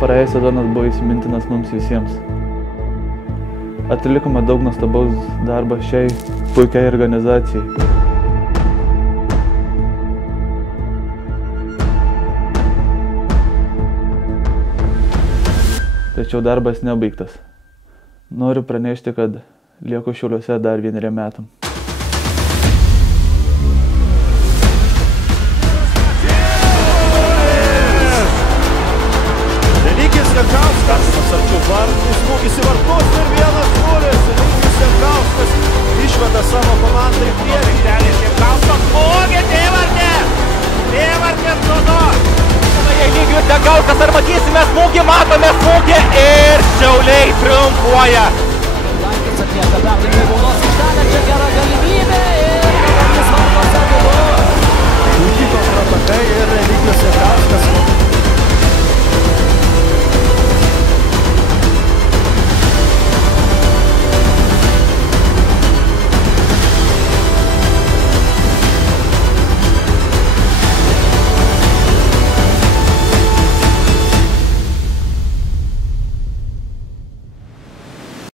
Praėjęs sezonas buvo įsimintinas mums visiems. Atlikome daug nuostabaus darbo šiai puikiai organizacijai. Tačiau darbas nebaigtas. Noriu pranešti, kad lieku Šiauliuose dar 1 metam. Jankauskas arčiau vartų, smūgis į vartus ir 1-0. Remigijus Jankauskas išveda savo komandą į priekį. Jankauskas smūgį, Tėvartė Sodo. Remigijus Jankauskas, ar matysime smūgį, matome smūgį ir Šiauliai triumfuoja. Lankis atlieka perdavimą į baudos aikštelę, čia gera